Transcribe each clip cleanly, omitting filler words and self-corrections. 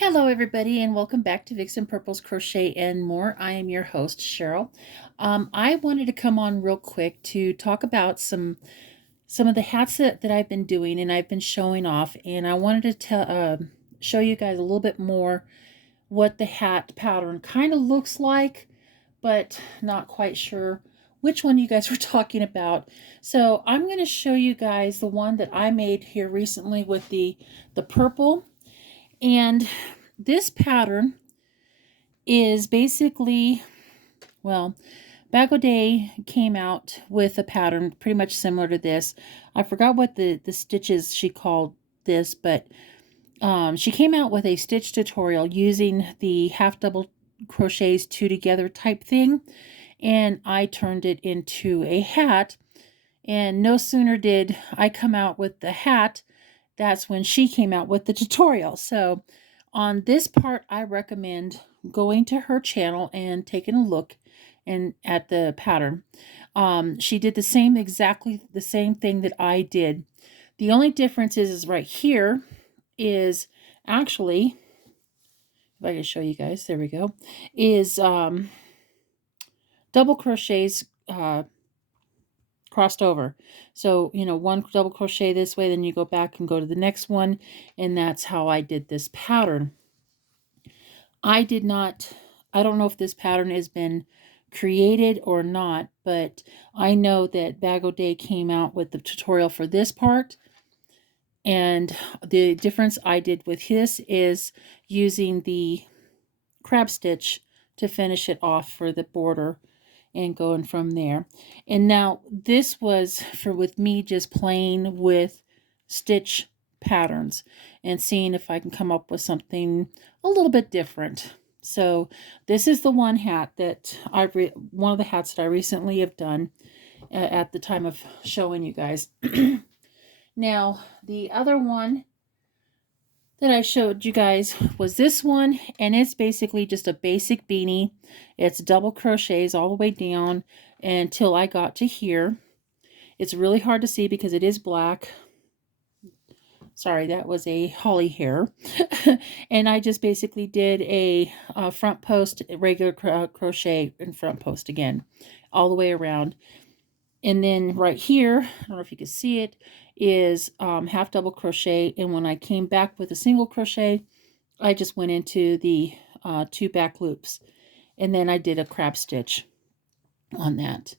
Hello, everybody, and welcome back to Vixen Purple's Crochet and More. I am your host, Cheryl. I wanted to come on real quick to talk about some of the hats that I've been doing and I've been showing off, and I wanted to show you guys a little bit more what the hat pattern kind of looks like, but not quite sure which one you guys were talking about. So I'm going to show you guys the one that I made here recently with the purple. And this pattern is basically, well, Bag O' Day came out with a pattern pretty much similar to this. I forgot what the stitches she called this, but she came out with a stitch tutorial using the half double crochets two together type thing, and I turned it into a hat. And no sooner did I come out with the hat, that's when she came out with the tutorial. So on this part, I recommend going to her channel and taking a look and at the pattern. She did exactly the same thing that I did. The only difference is right here is actually, if I can show you guys, there we go, is double crochets crossed over. So, one double crochet this way, then you go back and go to the next one, and that's how I did this pattern. I don't know if this pattern has been created or not, but I know that Bag O' Day came out with the tutorial for this part, and the difference I did with this is using the crab stitch to finish it off for the border and going from there. And now this was with me just playing with stitch patterns and seeing if I can come up with something a little bit different. So this is the one hat that one of the hats that I recently have done at the time of showing you guys. Now the other one that I showed you guys was this one, and it's basically just a basic beanie. It's double crochets all the way down until I got to here. It's really hard to see because it is black. Sorry, that was a holly hair. And I just basically did a front post, regular crochet and front post again, all the way around. And then right here, I don't know if you can see it, is half double crochet. And when I came back with a single crochet, I just went into the two back loops. And then I did a crab stitch on that.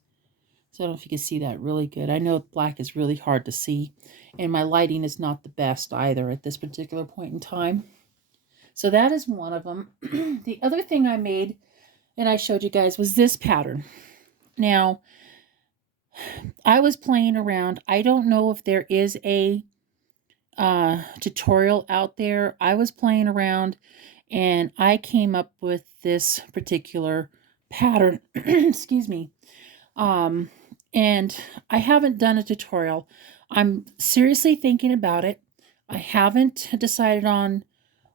So I don't know if you can see that really good. I know black is really hard to see. And my lighting is not the best either at this particular point in time. So that is one of them. The other thing I made and I showed you guys was this pattern. Now, I was playing around. I don't know if there is a tutorial out there. I was playing around and I came up with this particular pattern. Excuse me. And I haven't done a tutorial. I'm seriously thinking about it. I haven't decided on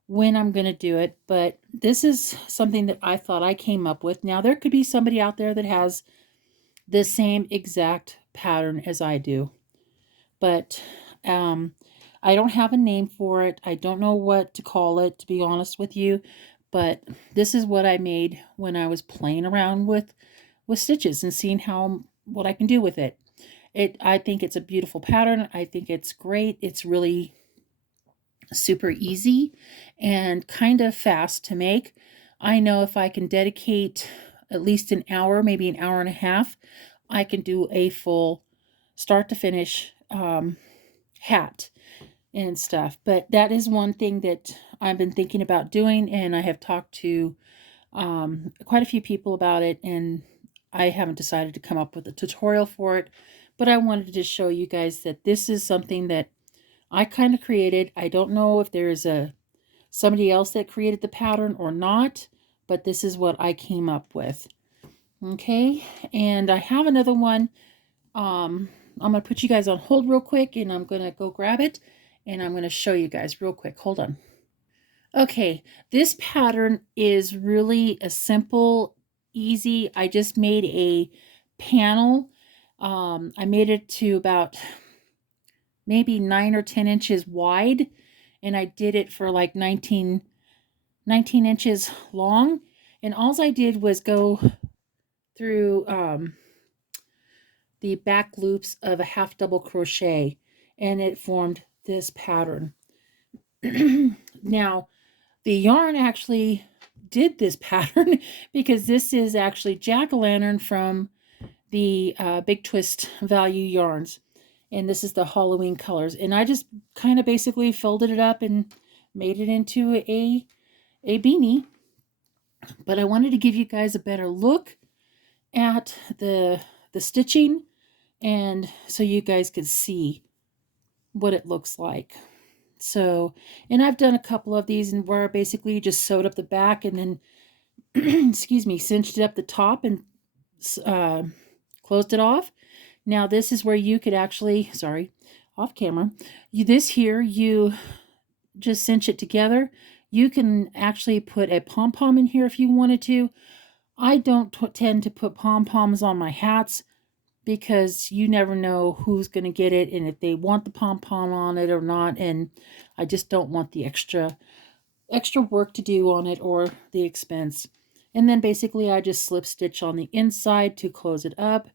when I'm going to do it, but this is something that I thought I came up with. Now, there could be somebody out there that has the same exact pattern as I do, but I don't have a name for it. I don't know what to call it, to be honest with you, but this is what I made when I was playing around with stitches and seeing what I can do with it. I think it's a beautiful pattern. I think it's great. It's really super easy and kind of fast to make. I know if I can dedicate at least an hour, maybe an hour and a half, I can do a full start to finish hat and stuff. But that is one thing that I've been thinking about doing, and I have talked to quite a few people about it, and I haven't decided to come up with a tutorial for it, but I wanted to show you guys that this is something that I kind of created. I don't know if there is somebody else that created the pattern or not, but this is what I came up with. Okay, and I have another one. I'm going to put you guys on hold real quick, and I'm going to go grab it, and I'm going to show you guys real quick. Hold on. Okay, this pattern is really a simple, easy. I just made a panel. I made it to about maybe 9 or 10 inches wide, and I did it for like 19 19 inches long, and all I did was go through the back loops of a half double crochet, and it formed this pattern. Now, the yarn actually did this pattern because this is actually jack-o'-lantern from the Big Twist Value yarns, and this is the Halloween colors, and I just kind of basically folded it up and made it into a beanie. But I wanted to give you guys a better look at the stitching, and so you guys could see what it looks like. So, and I've done a couple of these and where basically you just sewed up the back and then excuse me, cinched it up the top and closed it off. Now this is where you could actually, sorry, off camera, this here, you just cinch it together. You can actually put a pom-pom in here if you wanted to. I don't tend to put pom-poms on my hats because you never know who's going to get it and if they want the pom-pom on it or not, and I just don't want the extra work to do on it or the expense. And then basically I just slip stitch on the inside to close it up,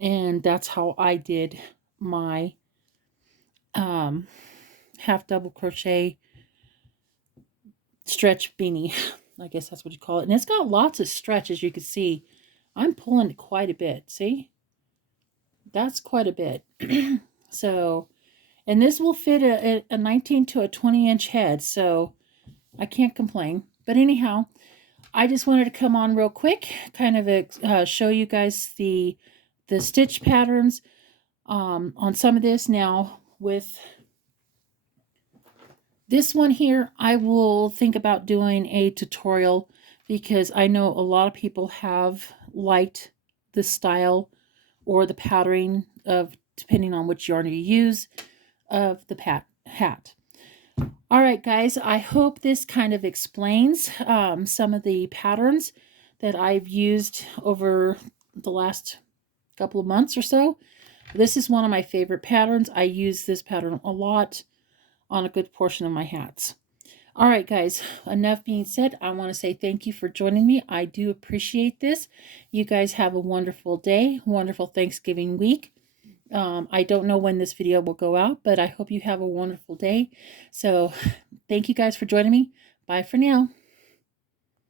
and that's how I did my half double crochet stretch beanie. I guess that's what you call it. And it's got lots of stretch, as you can see. I'm pulling it quite a bit. See? That's quite a bit. So, and this will fit a 19 to a 20 inch head, so I can't complain. But anyhow, I just wanted to come on real quick, kind of show you guys the stitch patterns on some of this. Now with this one here, I will think about doing a tutorial because I know a lot of people have liked the style or the patterning of, depending on which yarn you use, of the hat. All right, guys, I hope this kind of explains some of the patterns that I've used over the last couple of months or so. This is one of my favorite patterns. I use this pattern a lot on a good portion of my hats. All right, guys, enough being said, I want to say thank you for joining me. I do appreciate this. You guys have a wonderful day, wonderful Thanksgiving week. I don't know when this video will go out, but I hope you have a wonderful day. So thank you guys for joining me. Bye for now.